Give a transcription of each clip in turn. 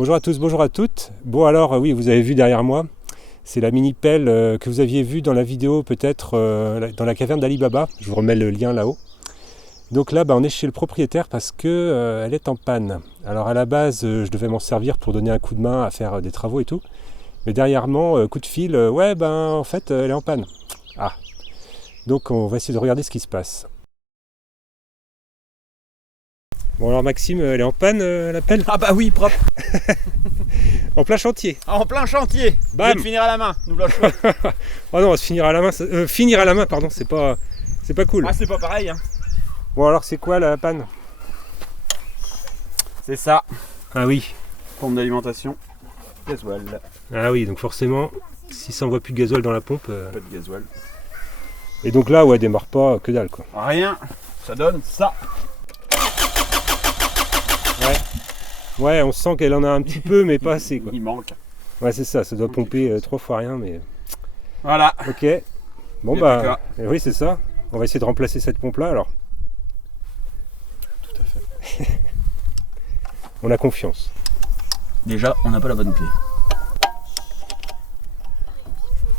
Bonjour à tous, bonjour à toutes. Bon alors oui, vous avez vu derrière moi, c'est la mini pelle que vous aviez vue dans la vidéo peut-être dans la caverne d'Ali Baba. Je vous remets le lien là-haut. Donc là on est chez le propriétaire parce que elle est en panne. Alors à la base je devais m'en servir pour donner un coup de main à faire des travaux et tout. Mais dernièrement, coup de fil, en fait elle est en panne. Ah, donc on va essayer de regarder ce qui se passe. Bon alors Maxime, elle est en panne la pelle? Ah bah oui, propre. En plein chantier. En plein chantier. Bam. Je vais le finir à la main. Nous le choix. Oh non, se finir à la main, finir à la main, pardon, c'est pas cool. Ah c'est pas pareil. Hein. Bon alors c'est quoi la panne? C'est ça. Ah oui. Pompe d'alimentation. Gasoil. Ah oui, donc forcément, si ça envoie plus de gasoil dans la pompe. Pas de gasoil. Et donc là, ouais, démarre pas, que dalle quoi. Rien. Ça donne ça. Ouais, on sent qu'elle en a un petit peu, mais pas assez quoi. Il manque. Ouais, c'est ça, ça doit pomper 3 fois rien, mais. Voilà. Ok. Bon oui, c'est ça. On va essayer de remplacer cette pompe là alors. Tout à fait. On a confiance. Déjà, on n'a pas la bonne clé.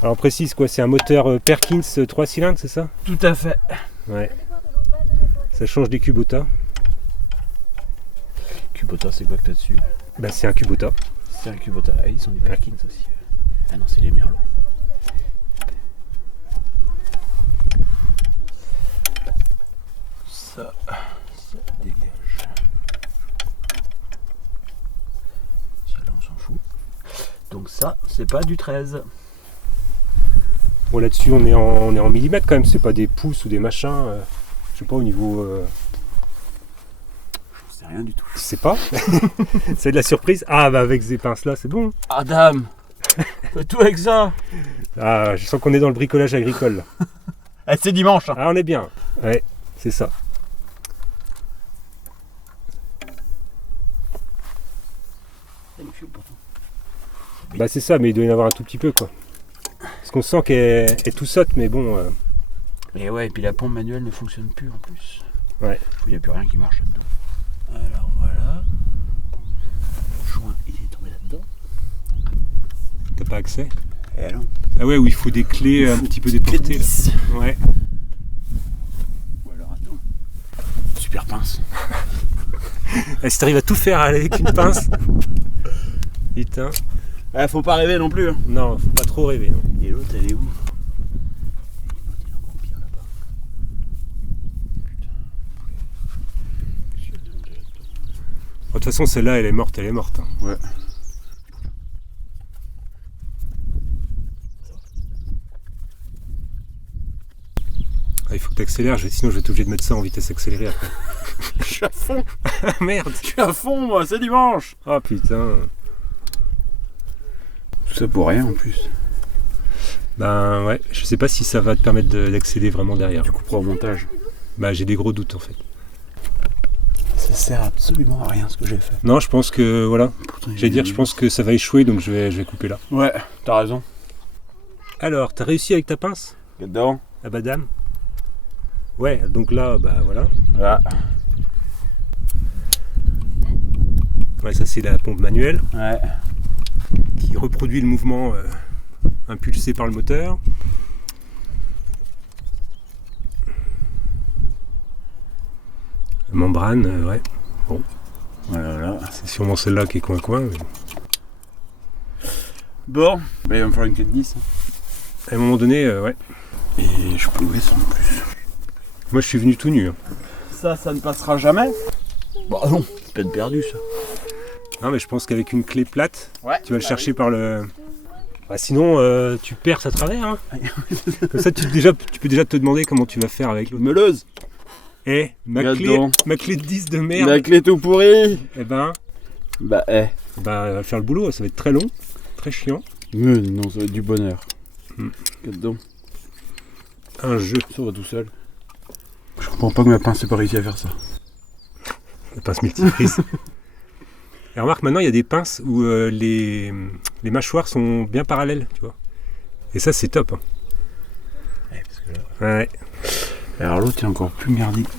Alors on précise quoi, c'est un moteur Perkins 3 cylindres, c'est ça? Tout à fait. Ouais. Ça change des Kubota. Kubota, c'est quoi que t'as dessus? Bah c'est un Kubota. C'est un Kubota. Ah, ils sont des Perkins aussi. Ah non, c'est les Merlot. Ça dégage. Là, on s'en fout. Donc ça, c'est pas du 13. Bon là-dessus on est en millimètres quand même, c'est pas des pouces ou des machins. Je sais pas au niveau. Je sais rien du tout. Tu sais pas? C'est de la surprise. Ah bah avec ces pinces là c'est bon. Adam, fais tout avec ça. Ah je sens qu'on est dans le bricolage agricole. Eh, c'est dimanche. Hein. Ah on est bien. Ouais, c'est ça. Bah c'est ça, mais il doit y en avoir un tout petit peu quoi. Parce qu'on sent qu'elle est tout saute, mais bon. Et ouais, et puis la pompe manuelle ne fonctionne plus en plus. Ouais. Il n'y a plus rien qui marche là-dedans. Alors voilà. Le joint il est tombé là-dedans. T'as pas accès? Et alors? Ah ouais, où il faut des clés un petit peu déportées. Là. Ouais. Ou alors attends. Super pince. Si t'arrives à tout faire avec une pince. Putain. Faut pas rêver non plus. Hein. Non, faut pas trop rêver. Non. Et l'autre elle est où? L'autre il est encore pire là-bas. De toute façon, celle-là, elle est morte. Hein. Ouais. Ah, il faut que tu accélères, sinon je vais être obligé de mettre ça en vitesse accélérée après. Je suis à fond. Merde. Je suis à fond moi, c'est dimanche. Ah putain. Tout ça pour rien en plus. Ben ouais, je sais pas si ça va te permettre d'accéder vraiment derrière. Tu couperas au montage. Bah j'ai des gros doutes en fait. Ça sert absolument à rien ce que j'ai fait. Non, je pense que voilà. Pourtant, Je pense que ça va échouer, donc je vais couper là. Ouais, t'as raison. Alors, t'as réussi avec ta pince? Dedans. Ah bah dame. Ouais, donc là, bah voilà. Voilà. Ouais, ça c'est la pompe manuelle Ouais. qui reproduit le mouvement impulsé par le moteur. La membrane, ouais. Bon. Voilà. C'est sûrement celle-là qui est coin-coin. Mais... Bon, bah, il va me falloir une clé de 10. À un moment donné, ouais. Et je pouvais ça en plus. Moi je suis venu tout nu. Hein. Ça ne passera jamais. Bah non, c'est peine perdue ça. Non mais je pense qu'avec une clé plate, Ouais. tu vas le chercher par le... Bah, sinon tu perces à travers. Hein. Comme ça tu peux déjà te demander comment tu vas faire avec l'autre. Meuleuse. Eh, ma clé de 10 de merde. La clé tout pourrie. Eh ben, Bah elle va faire le boulot, ça va être très long, très chiant. Mais non, ça va être du bonheur. Dedans. Un jeu. Ça va tout seul. Je comprends pas que ma pince n'ait pas réussi à faire ça. La pince multiprise. Et remarque, maintenant il y a des pinces où les mâchoires sont bien parallèles, tu vois. Et ça c'est top. Hein. Ouais, parce que là... Ouais. Alors l'autre est encore plus merdique.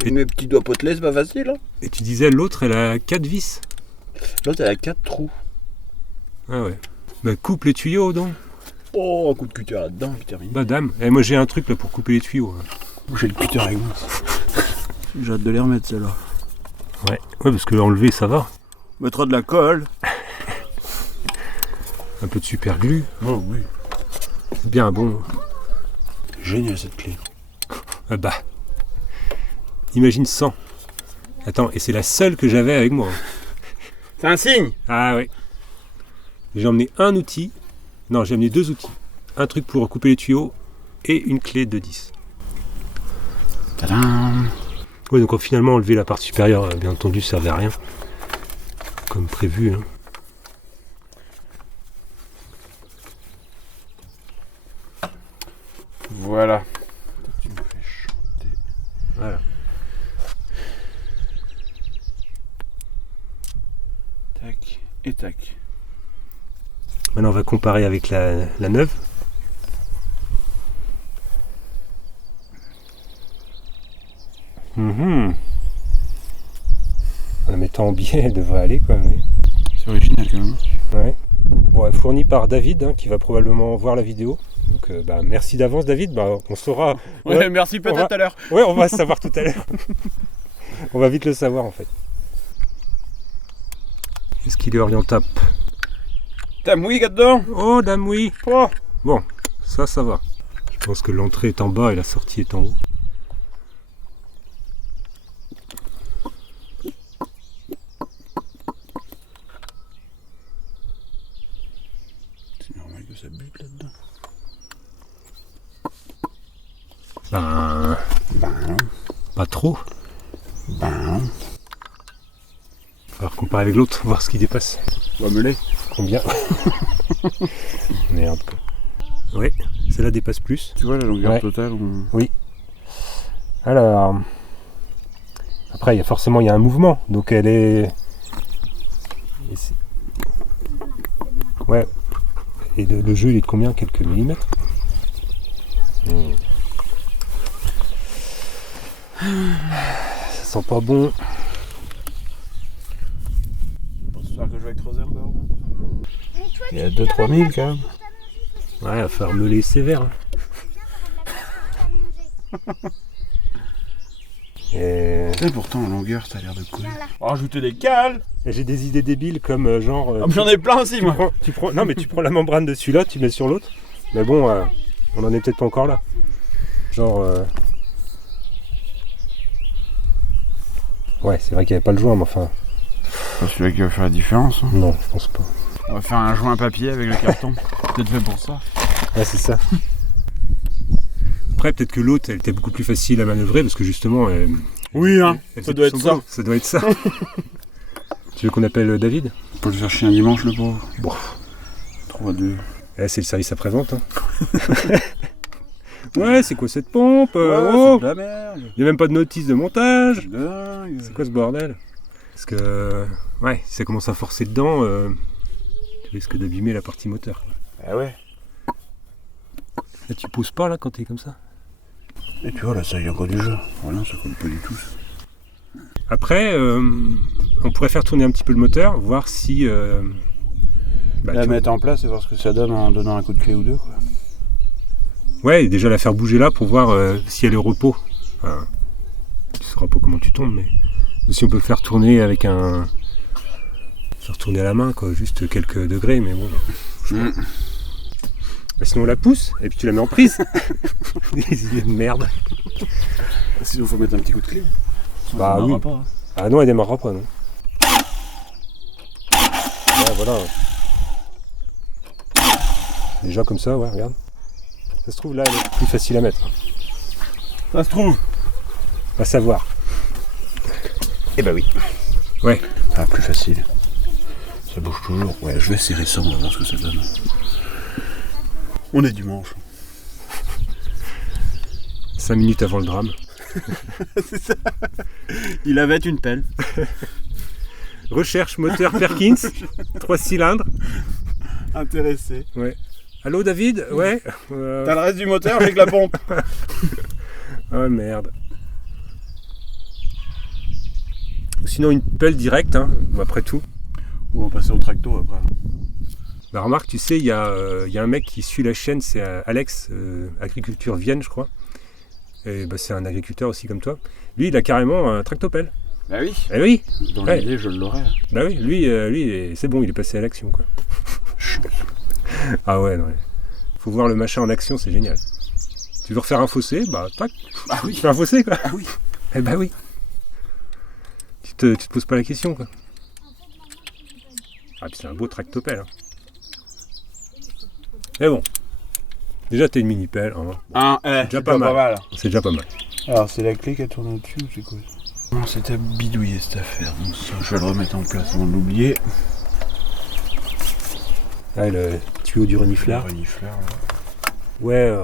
Avec mes petits doigts potelets, c'est pas facile. Hein. Et tu disais l'autre, elle a 4 vis. L'autre, elle a 4 trous. Ah ouais. Bah coupe les tuyaux donc. Oh, un coup de cutter là-dedans, puis terminé. Bah dame. Et moi j'ai un truc là pour couper les tuyaux. J'ai le cutter avec moi. J'ai hâte de les remettre celle-là. Ouais, parce que enlever ça va. On mettra de la colle. Un peu de super glue. Oh oui. C'est bien bon. Génial cette clé. Ah bah. Imagine 100. Attends, et c'est la seule que j'avais avec moi. C'est un signe. Ah ouais. J'ai emmené un outil. Non, j'ai amené 2 outils. Un truc pour couper les tuyaux et une clé de 10. Tadam. Ouais, donc finalement enlever la partie supérieure, bien entendu, ça servait à rien. Comme prévu. Hein. Voilà. Tu me fais chanter. Voilà. Tac et tac. Maintenant on va comparer avec la neuve. En la mettant en biais, elle devrait aller quoi. Mais... C'est original quand même. Ouais. Bon, fourni par David, hein, qui va probablement voir la vidéo. Donc merci d'avance David, on saura. Ouais, merci peut-être à l'heure. Ouais, on va savoir tout à l'heure. On va vite le savoir en fait. Est-ce qu'il est orientable? T'as mouillé là-dedans? Oh dame oui. Oh. Bon, ça va. Je pense que l'entrée est en bas et la sortie est en haut. C'est normal que ça bute là-dedans. Ben non. Pas trop. Ben non. Il va falloir comparer avec l'autre, voir ce qui dépasse. Va me l'aider. Combien? Merde quoi. Oui, celle-là dépasse plus. Tu vois la longueur Ouais. totale Oui. Alors. Après, il y a un mouvement. Donc elle est. Ouais. Et le jeu il est de combien? Quelques millimètres? Ça sent pas bon. Je pense que je vais creuser encore. Il y a 2-3 000 quand même. Ouais, il va falloir meuler sévère. Hein. Et pourtant en longueur ça a l'air de couler. Rajouter des cales. j'ai des idées débiles comme genre. J'en ai plein aussi moi. tu prends la membrane de celui-là, tu mets sur l'autre. Mais bon, on en est peut-être pas encore là. Genre. Ouais, c'est vrai qu'il n'y avait pas le joint, mais enfin. C'est celui-là qui va faire la différence. Hein. Non, je pense pas. On va faire un joint papier avec le carton. Peut-être fait pour ça. Ouais, c'est ça. Après, peut-être que l'autre, elle était beaucoup plus facile à manœuvrer parce que justement. Oui, hein. Ça doit être ça. Ça doit être ça. Tu veux qu'on appelle David? On peut le faire chier un dimanche, le pauvre. Bon. 3-2. C'est le service après-vente. Hein. Ouais, c'est quoi cette pompe? C'est oh, de la merde. il n'y a même pas de notice de montage. Dingue. C'est quoi ce bordel? Parce que, ouais, si ça commence à forcer dedans, tu risques d'abîmer la partie moteur. Quoi. Ah ouais. Là, tu pousses pas là quand t'es comme ça. Et tu vois, là, ça y est encore du jeu. Voilà, ça colle pas du tout. Après, on pourrait faire tourner un petit peu le moteur, voir si. La mettre en place et voir ce que ça donne en donnant un coup de clé ou deux, quoi. Ouais, et déjà la faire bouger là pour voir si elle est au repos. Enfin, tu sauras pas comment tu tombes, mais si on peut le faire tourner avec un. Faire tourner à la main, quoi, juste quelques degrés, mais bon. Bah, sinon on la pousse et puis tu la mets en prise. Des idées de merde. Sinon, faut mettre un petit coup de clé. Bah oui. Pas, hein. Ah non, elle démarrera pas, non. Ouais, voilà. Déjà comme ça, ouais, regarde. Ça se trouve là, elle est plus facile à mettre. Ça se trouve. On va savoir. Eh bah oui. Ouais. Ah, plus facile. Ça bouge toujours. Ouais, je vais serrer ça, on va voir ce que ça donne. On est dimanche. 5 minutes avant le drame. C'est ça. Il avait une pelle. Recherche moteur Perkins, 3 cylindres. Intéressé. Ouais. Allô David? Ouais. T'as le reste du moteur avec la pompe. Oh merde. Sinon une pelle directe, hein, après tout. Ou on passait au tracto après. Bah, remarque, tu sais, il y a un mec qui suit la chaîne, c'est Alex, Agriculture Vienne, je crois. Et bah, c'est un agriculteur aussi comme toi. Lui, il a carrément un tractopelle. Bah oui. Eh oui. Dans Ouais. l'idée, je l'aurais. Bah oui, lui, c'est bon, il est passé à l'action, quoi. Ah ouais, non. Faut voir le machin en action, c'est génial. Tu veux refaire un fossé, bah tac, Ah oui. tu fais un fossé, quoi. Ah oui. Eh bah oui. Tu te poses pas la question, quoi. Ah, puis c'est un beau tractopelle. Hein. Mais bon, déjà t'es une mini-pelle, hein. C'est pas mal. C'est déjà pas mal. Alors, c'est la clé qui a tourné au-dessus ou c'est quoi? Non, c'était bidouillé cette affaire. Donc ça, je vais le remettre en place avant de l'oublier. Ah, le tuyau du reniflard. Le reniflard, là. Ouais,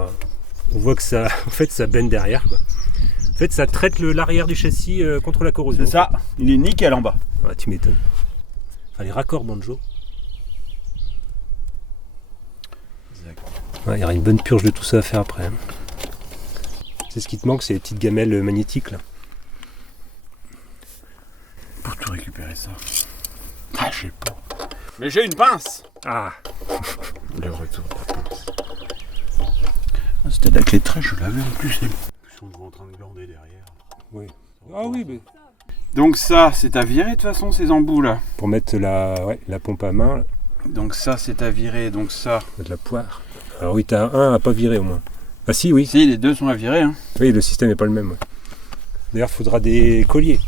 on voit que ça, en fait, ça baigne derrière, quoi. En fait, ça traite l'arrière du châssis contre la corrosion. C'est ça. Il est nickel en bas. Ah, tu m'étonnes. Enfin, les raccords banjo. Ouais, il y aura une bonne purge de tout ça à faire après. Hein. C'est ce qui te manque, c'est les petites gamelles magnétiques là. Pour tout récupérer ça. Ah, je sais pas. Mais j'ai une pince. Ah. Le retour de la pince. Ah, c'était de la clé de trait, je l'avais en plus. Ils sont en train de glander derrière. Oui. Ah oui, mais... Donc ça, c'est à virer de toute façon ces embouts là. Pour mettre la pompe à main. Là. Donc ça, c'est à virer. Donc ça. De la poire. Alors oui, t'as un à pas virer au moins. Ah si, oui. Si, les deux sont à virer. Hein. Oui, le système n'est pas le même. Ouais. D'ailleurs, il faudra des colliers.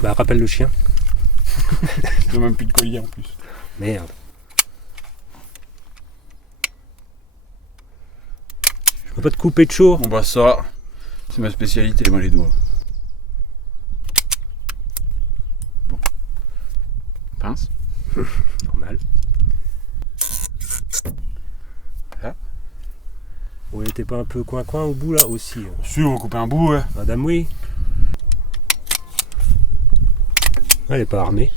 Bah, rappelle le chien. J'ai même plus de collier en plus. Merde. Je peux pas te couper de chaud. Bon bah ça, c'est ma spécialité, moi les doigts. Bon. Pince. Normal. Là. Ouais, t'es pas un peu coin-coin au bout là aussi. Si, on va couper un bout, ouais. Madame, oui. Elle est pas armée.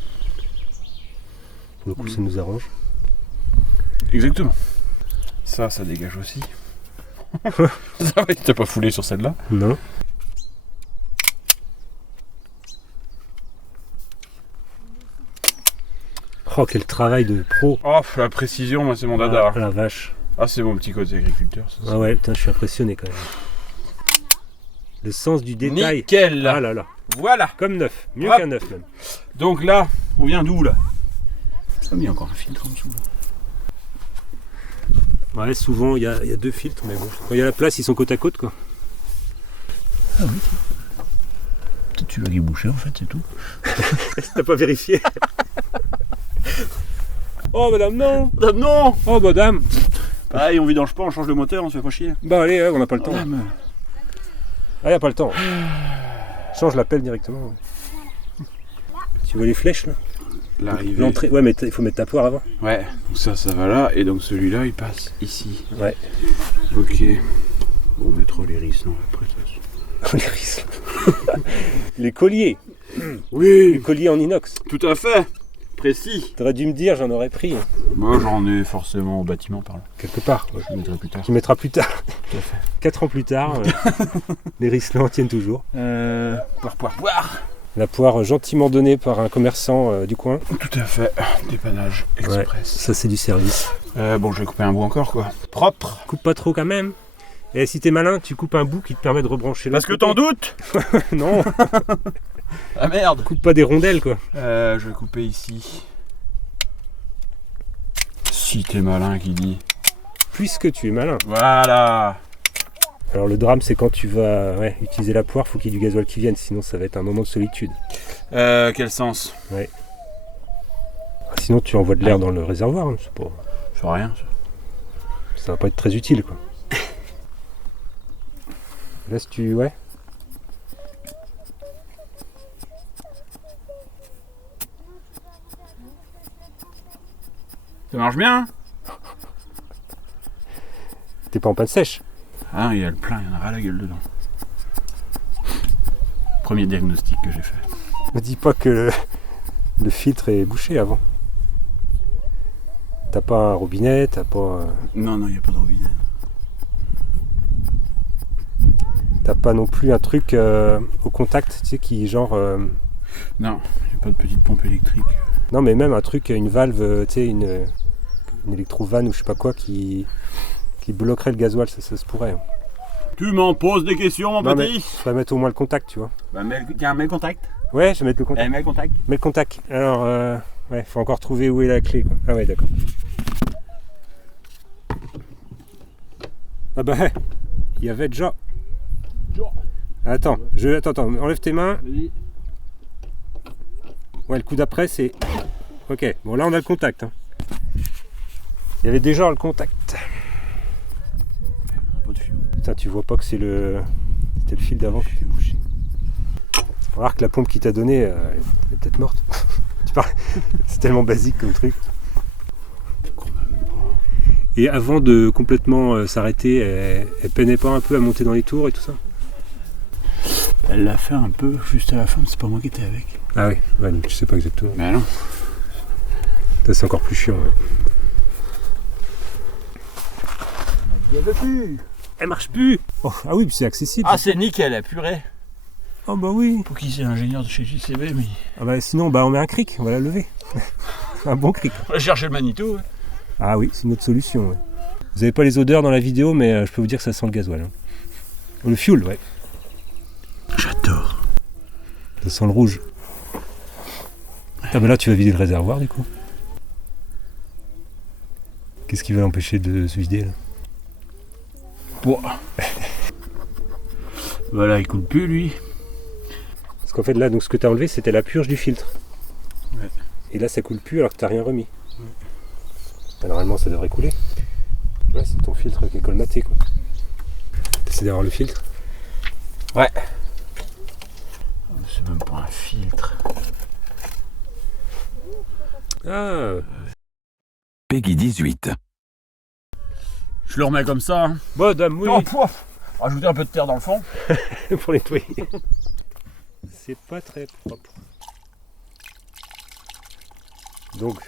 Pour le coup, ça nous arrange. Exactement. Ça dégage aussi. Ça va, t'as pas foulé sur celle-là? Non. Oh, quel travail de pro. Oh, la précision, moi c'est mon dada. Ah, la vache. Ah, c'est mon petit côté agriculteur. Ça, Ah ouais, putain, je suis impressionné quand même. Le sens du détail. Nickel là. Ah là là. Voilà. Comme neuf. Mieux Hop. qu'un neuf même. Donc là, on vient d'où là? Ça met encore un filtre en dessous. Ouais, souvent il y a deux filtres, mais bon. Quand il y a la place, ils sont côte à côte quoi. Ah oui. Peut-être tu vas guéboucher en fait, c'est tout. T'as pas vérifié? Oh madame, non! Madame, non! Oh madame! Pareil, on vidange pas, on change le moteur, on se fait pas chier. Bah allez, on n'a pas le temps. Madame. Ah, y a pas le temps. Change la pelle directement. Ouais. Tu vois les flèches là? L'arrivée. L'entrée. Ouais, mais il faut mettre ta poire avant. Ouais, donc ça va là, et donc celui-là il passe ici. Ouais. Ok. On mettra les risses, non, après ça. Les risses. Les colliers. Oui, Les colliers en inox. tout à fait. Précis. T'aurais dû me dire, j'en aurais pris. Moi j'en ai forcément au bâtiment par là. Quelque part. Ouais. Je le mettrai plus tard. Tu mettras plus tard. Tout à fait. 4 ans plus tard, les risselants tiennent toujours. Poire. La poire gentiment donnée par un commerçant du coin. Tout à fait. Dépannage express. Ouais, ça c'est du service. Bon, je vais couper un bout encore quoi. Propre. Coupe pas trop quand même. Et si t'es malin, tu coupes un bout qui te permet de rebrancher Parce que l'autre t'en doutes. côté. Non, Ah merde. coupe pas des rondelles quoi. Je vais couper ici. Si t'es malin qui dit. Puisque tu es malin. Voilà. Alors le drame c'est quand tu vas utiliser la poire, faut qu'il y ait du gasoil qui vienne, sinon ça va être un moment de solitude. Quel sens? Sinon tu envoies de l'air dans le réservoir, hein, c'est pas... Ça fait rien ça. Ça va pas être très utile quoi. Là si tu... Ouais. Ça marche bien? T'es pas en panne sèche. Ah, il y a le plein, il y en a ras la gueule dedans. Premier diagnostic que j'ai fait. Me dis pas que le filtre est bouché avant. T'as pas un robinet, t'as pas... Non, il n'y a pas de robinet. T'as pas non plus un truc au contact, tu sais, qui genre Non, il n'y a pas de petite pompe électrique. Non, mais même un truc, une valve, tu sais, une électrovanne ou je sais pas quoi qui bloquerait le gasoil, ça se pourrait. Hein. Tu m'en poses des questions, mon Non, mais petit. il faudrait mettre au moins le contact, tu vois. Bah, tiens, mets le contact. Ouais, je vais mettre le contact. Mets le contact. Mets le contact. Alors, ouais, faut encore trouver où est la clé, quoi. Ah ouais, d'accord. Ah bah, il y avait déjà. Attends, attends, enlève tes mains. Vas-y. Ouais, le coup d'après, c'est... Ok, bon là on a le contact. Hein. Il y avait déjà le contact. Pas de fil. Putain, tu vois pas que c'était le fil d'avant qui était bouché. Faut voir que la pompe qui t'a donné, elle est peut-être morte. Tu parles. C'est tellement basique comme truc. Et avant de complètement s'arrêter, elle peinait pas un peu à monter dans les tours et tout ça? Elle l'a fait un peu juste à la fin, c'est pas moi qui étais avec. Ah oui, ouais, donc tu sais pas exactement. Mais non. Ça c'est encore plus chiant. Ouais. Il n'y avait plus. Elle marche plus. Oh, ah oui, puis c'est accessible. Ah, c'est nickel, la purée. Oh bah oui. Pour qui c'est ingénieur de chez JCB, mais... Ah bah sinon, bah on met un cric, on va la lever. Un bon cric. On va chercher le magnéto. Ouais. Ah oui, c'est une autre solution. Ouais. Vous avez pas les odeurs dans la vidéo, mais je peux vous dire que ça sent le gasoil. Hein. Le fuel, ouais. J'adore. Ça sent le rouge. Ah bah là, tu vas vider le réservoir du coup. Qu'est-ce qui va l'empêcher de se vider là? Bon. Voilà, il coule plus lui. Parce qu'en fait là, donc ce que tu as enlevé, c'était la purge du filtre. Ouais. Et là, ça coule plus alors que tu n'as rien remis. Ouais. Bah, normalement, ça devrait couler. Ouais, c'est ton filtre qui est colmaté quoi. T'essaies d'avoir le filtre? Ouais. C'est même pas un filtre. Ah. Peggy 18. Je le remets comme ça. Hein. Bon, dame, oui. Oh, pouf. Rajouter un peu de terre dans le fond. Pour nettoyer. C'est pas très propre. Donc.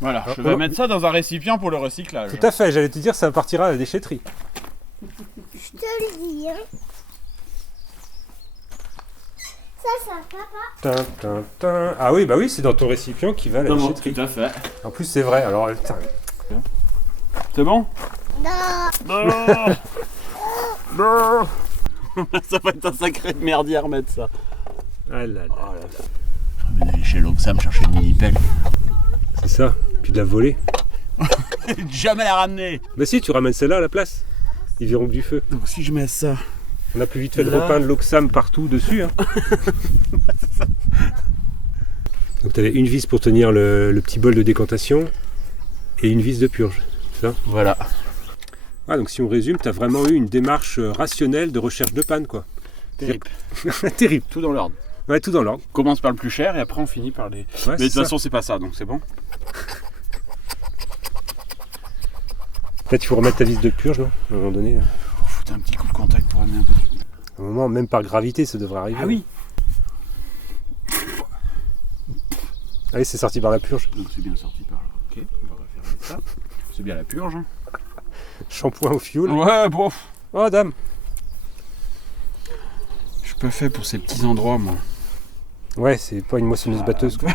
Voilà, Ah, je vais mettre ça dans un récipient pour le recyclage. Tout à fait, j'allais te dire, ça partira à la déchetterie. Je te le dis, hein. Ça, papa. Ah oui, bah oui, c'est dans ton récipient qui va à la déchetterie. Tout à fait. En plus, c'est vrai. Alors, putain. C'est bon? Non. Non. Non. Ça va être un sacré merdier à remettre ça. Ah là là. Oh là. Je vais aller chez l'Oxam chercher une mini-pelle. C'est ça. Puis de la voler. Jamais la ramener. Bah si, tu ramènes celle-là à la place. Ils verront que du feu. Donc si je mets ça. On a plus vite fait de Là. repeindre l'Oxam partout dessus. Hein. Donc tu avais une vis pour tenir le petit bol de décantation et une vis de purge. C'est ça? Voilà. Ah, donc si on résume, tu as vraiment eu une démarche rationnelle de recherche de panne quoi. Terrible. Terrible. Tout dans l'ordre. Ouais, tout dans l'ordre. On commence par le plus cher et après on finit par les... Ouais, Mais de toute façon c'est pas ça, donc c'est bon. Peut-être qu'il faut remettre ta vis de purge, non? À un moment donné. Là. Faut foutre un petit coup de contact pour amener un peu de... À un moment, même par gravité, ça devrait arriver. Ah oui. Allez, c'est sorti par la purge. Donc c'est bien sorti par là. Ok, on va refaire ça. C'est bien la purge. Hein. Shampoing au fioul. Ouais, bon. Oh, dame. Je suis pas fait pour ces petits endroits, moi. Ouais, c'est pas une moissonneuse batteuse. Quoi.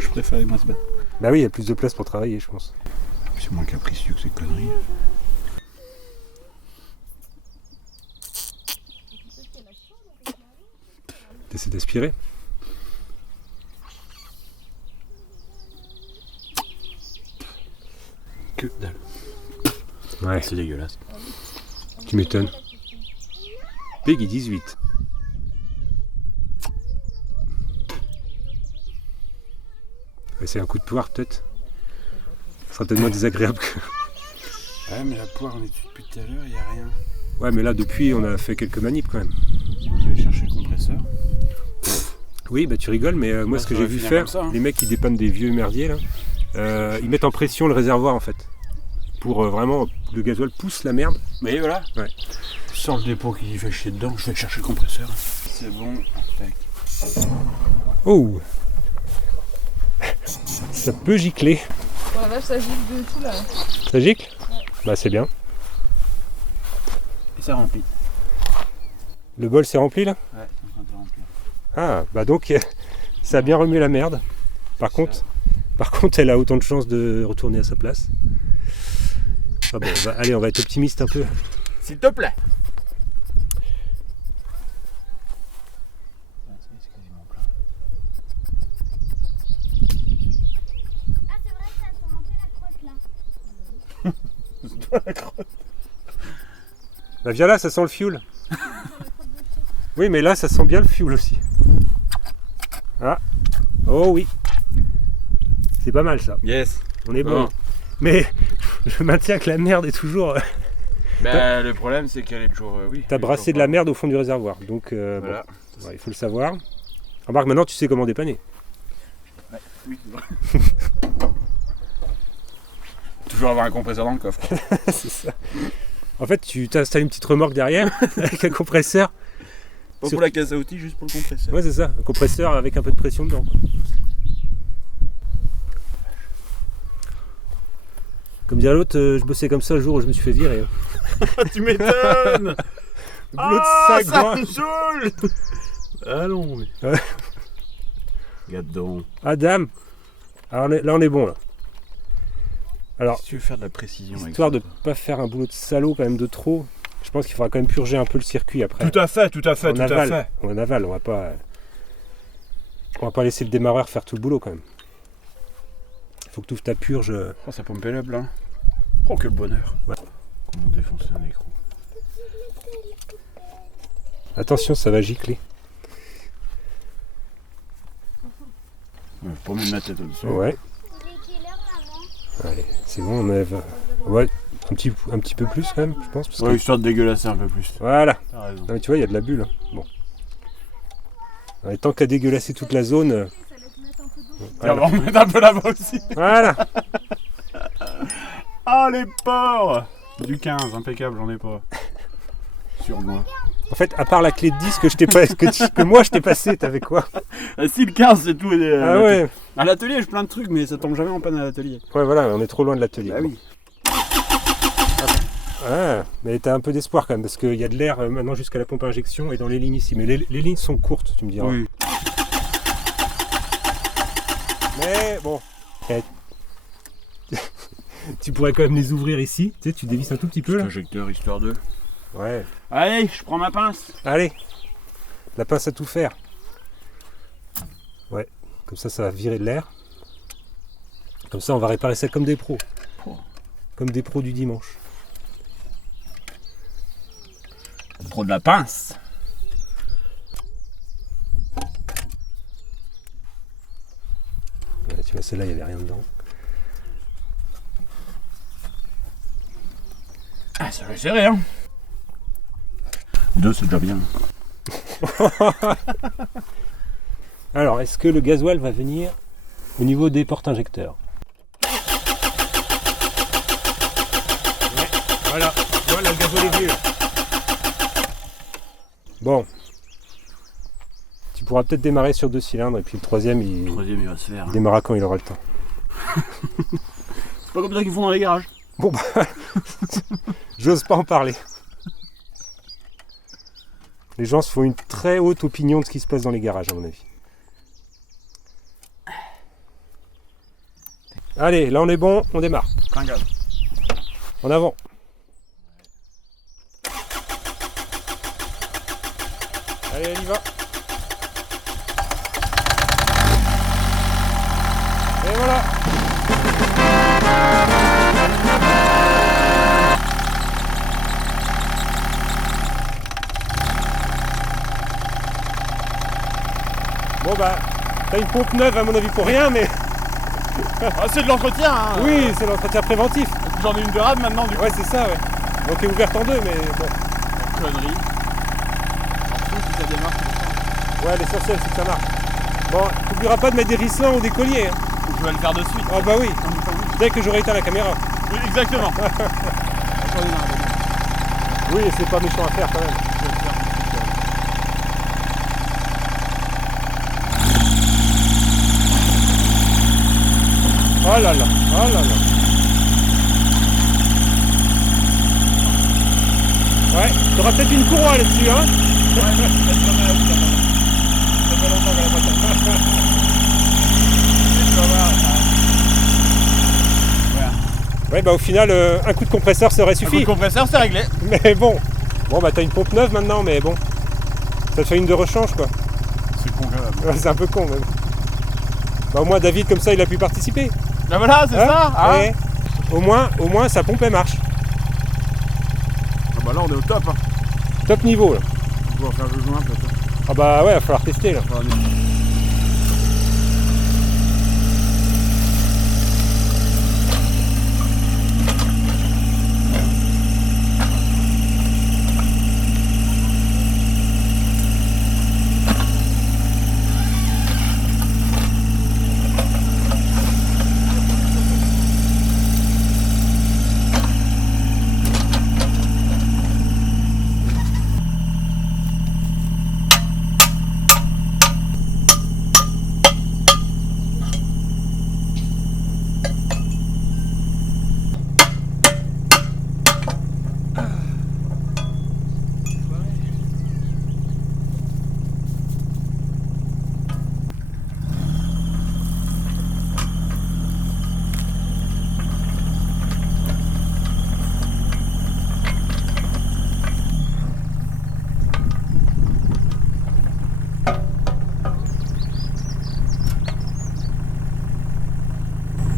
Je préfère les moins se battre. Bah oui, il y a plus de place pour travailler, je pense. C'est moins capricieux que ces conneries. T'essaies d'aspirer. Que dalle. Ouais, C'est dégueulasse. tu m'étonnes. Peggy 18. Ouais, c'est un coup de poire peut-être. Ça sera tellement désagréable que... Ouais, mais la poire, on est dessus depuis tout à l'heure, il n'y a rien. Ouais, mais là, depuis, on a fait quelques manips quand même. Je vais chercher le compresseur. Oui, bah tu rigoles, mais moi, Ouais, ce que ça j'ai va vu finir faire, comme ça, hein. les mecs qui dépannent des vieux merdiers, là, ils mettent en pression le réservoir, en fait. Pour vraiment, le gasoil pousse la merde. Mais voilà. Ouais. Je sors le dépôt qui fait chier dedans, je vais chercher le compresseur. C'est bon, tac. Oh! Ça peut gicler. Oh la vache, ça gicle de tout là. Ça gicle? Bah c'est bien. Et ça remplit. Le bol s'est rempli là? Ouais, c'est en train de se remplir. Ah, bah donc ça a bien remué la merde. Par contre, elle a autant de chances de retourner à sa place. Ah bon, allez, on va être optimiste un peu. S'il te plaît. Ah, c'est vrai que ça sent un peu la crotte là. Bah viens là, ça sent le fioul. Oui, mais là, ça sent bien le fioul aussi. Ah, oh oui. C'est pas mal ça. Yes. On est bon. Mais je maintiens que la merde est toujours... Bah, le problème, c'est qu'elle est toujours... oui. T'as brassé de la merde au fond du réservoir. Donc, Voilà. bon, ouais, il faut le savoir. Remarque, maintenant, tu sais comment dépanner. Ouais, oui, c'est vrai. Toujours avoir un compresseur dans le coffre. C'est ça. En fait, tu t'installes une petite remorque derrière avec un compresseur. Pas pour la caisse à outils, juste pour le compresseur. Ouais, c'est ça. Un compresseur avec un peu de pression dedans. Comme dirait l'autre, je bossais comme ça le jour où je me suis fait virer. Tu m'étonnes. Boulot de sac, ça moi. me saoule. Ah non, mais... Ouais. Regarde donc. Adam. Alors là, on est bon là. Alors, Si tu veux faire de la précision avec histoire ça, de toi. pas faire un boulot de salaud quand même de trop, je pense qu'il faudra quand même purger un peu le circuit après. Tout à fait, tout à fait, En tout à aval. fait. En aval, on va pas laisser le démarreur faire tout le boulot quand même. Il faut que tu ouvres ta purge. Oh, ça pompe up là. Oh, quel bonheur. Ouais. Comment défoncer un écrou. Attention, ça va gicler. Ouais, faut pas mettre ma tête au-dessus. Ouais. Il est quelle heure, maman? Allez, c'est bon, on enlève. Ouais, un petit peu plus quand même, je pense. Parce Ouais, que... histoire de dégueulasser un peu plus. Voilà. T'as raison. Non, mais tu vois, il y a de la bulle. Hein. Bon. Allez, tant qu'à dégueulasser toute la zone. Tiens, on Voilà. va en mettre un peu là-bas aussi. Voilà. Ah, les porcs. Du 15, impeccable, j'en ai pas. Sur moi. En fait, à part la clé de disque que moi je t'ai passé, t'avais quoi? Ah, si, le 15, c'est tout. Ah ouais. À l'atelier, j'ai plein de trucs, mais ça tombe jamais en panne à l'atelier. Ouais, voilà, on est trop loin de l'atelier. Bah oui. Ah, mais t'as un peu d'espoir quand même, parce qu'il y a de l'air maintenant jusqu'à la pompe à injection et dans les lignes ici. Mais les lignes sont courtes, tu me diras. Oui. Mais bon. Tu pourrais quand même les ouvrir ici. Tu sais, tu dévisses un tout petit peu là. Injecteur, histoire de. Ouais. Allez, je prends ma pince. Allez. La pince à tout faire. Ouais. Comme ça va virer de l'air. Comme ça, on va réparer ça comme des pros. Oh. Comme des pros du dimanche. Trop de la pince. Ouais, tu vois, celle-là, il n'y avait rien dedans. Ah, ça va serrer, hein. 2, c'est déjà bien. Alors, est-ce que le gasoil va venir au niveau des portes-injecteurs? Ouais, voilà. Voilà, le gasoil est vieux. Bon. Tu pourras peut-être démarrer sur 2 cylindres et puis le troisième, Le troisième, il va se faire. il démarrera quand il aura le temps. C'est pas comme ça qu'ils font dans les garages. Bon bah, j'ose pas en parler. Les gens se font une très haute opinion de ce qui se passe dans les garages, à mon avis. Allez, là on est bon, on démarre. Tringale. En avant. Allez, on y va. Et voilà. Bon bah, t'as une pompe neuve à mon avis pour rien, mais Ah, c'est de l'entretien, hein. oui, c'est l'entretien préventif. J'en ai une de rame maintenant, du coup. Ouais, c'est ça, ouais. Donc elle est ouverte en deux, mais bon. Connerie. Si ça démarre, Ouais, l'essentiel c'est que ça marche. Bon, t'oublieras pas de mettre des risselins ou des colliers. Hein. je vais le faire de suite. Ah bah oui, dès que j'aurai éteint la caméra. Oui, exactement. Oui, c'est pas méchant à faire quand même. Oh là là, oh là là. Ouais, t'auras peut-être une courroie là-dessus, hein. fait longtemps qu'elle a pas tourné. Ouais, bah au final, un coup de compresseur serait Un coup suffi. de compresseur, c'est réglé. Mais bon, bah t'as une pompe neuve maintenant, mais bon, ça te fait une de rechange quoi. C'est con quand même. Ouais, c'est un peu con même. Bah au moins David comme ça il a pu participer. Là voilà, c'est Hein ça hein. Ouais. Au moins sa pompe elle marche. Ah bah là on est au top. Hein. Top niveau là. On va faire le joint peut-être. Ah bah ouais, il va falloir tester là.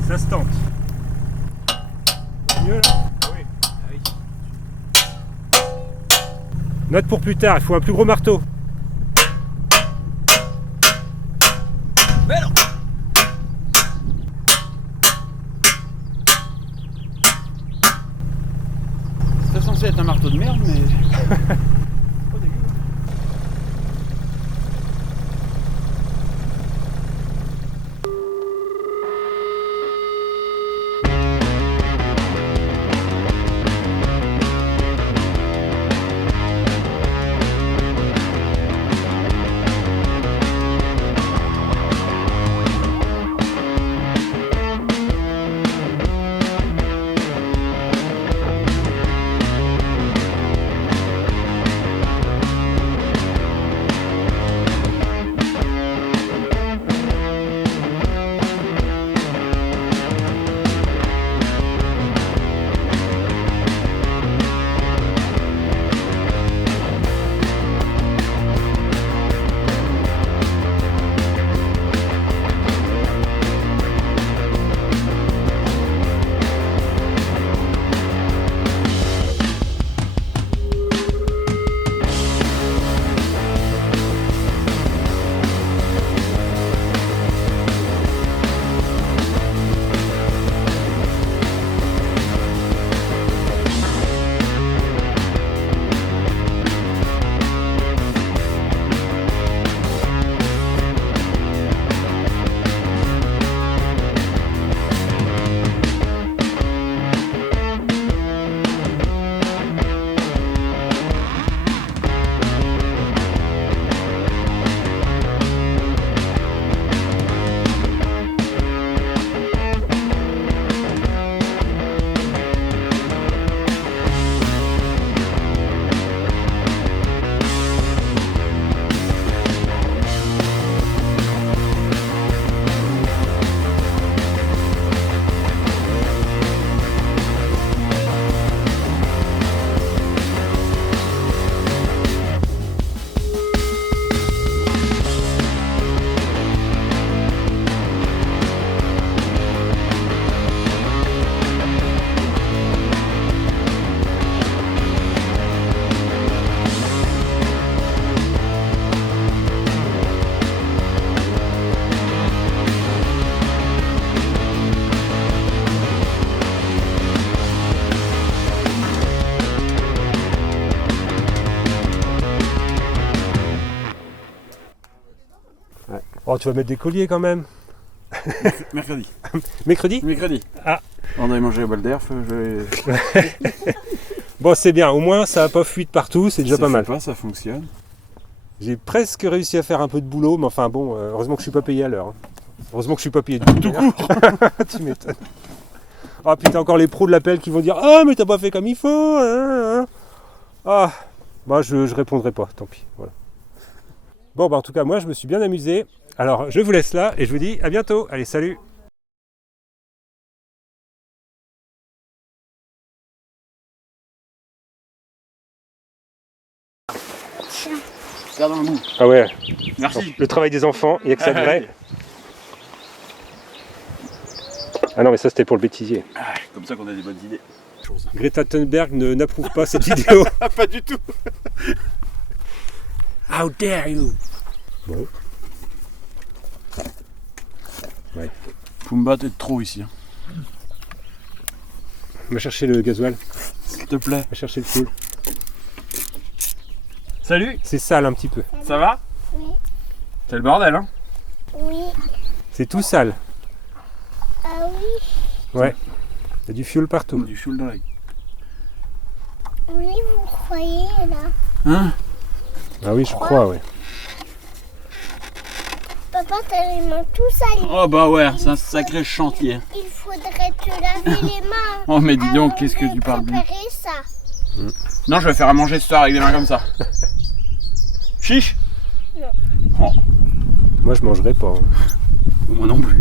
Ça se tente. Mieux là ? Oui. Note pour plus tard, il faut un plus gros marteau. C'est censé être un marteau de merde, mais. Pas dégueu. Oh, tu vas mettre des colliers quand même. Mercredi. Mercredi ? Mercredi. Ah. On avait mangé à bol d'air. Bon, c'est bien, au moins ça n'a pas fui de partout, c'est déjà pas mal. Pas, ça fonctionne. J'ai presque réussi à faire un peu de boulot, mais enfin bon, heureusement que je suis pas payé à l'heure. Heureusement que je suis pas payé du tout court. Tu m'étonnes. Ah putain, encore les pros de l'appel qui vont dire « Ah, mais t'as pas fait comme il faut hein. Ah, Moi, je répondrai pas, tant pis. Voilà. Bon, bah, en tout cas, moi, je me suis bien amusé. Alors, je vous laisse là et je vous dis à bientôt. Allez, salut! Garde un bout. Ah ouais, Merci. le travail des enfants, il n'y a que ça de vrai. Ah non, mais ça, c'était pour le bêtisier. Ah, comme ça qu'on a des bonnes idées. Greta Thunberg n'approuve pas cette vidéo. Ah, pas du tout. How dare you! Bon. Pumba, t'es trop ici. Hein. On va chercher le gasoil, S'il te plaît. on va chercher le fioul. Salut, C'est sale un petit peu. ça va? Oui. C'est le bordel, hein? Oui. C'est tout sale. Ah oui. Ouais. Il y a du fioul partout. Du fioul dans l'œil. Oui, vous croyez là. Hein? Ah oui, je crois, ouais. Papa, t'as les mains tout salies. Oh bah ouais, c'est un sacré chantier. Il faudrait te laver les mains. Oh mais dis donc, avant qu'est-ce que de tu parles bien? préparer ça. Non, je vais faire à manger ce soir avec des mains comme ça. Chiche? Moi, je mangerai pas. Hein. Moi non plus.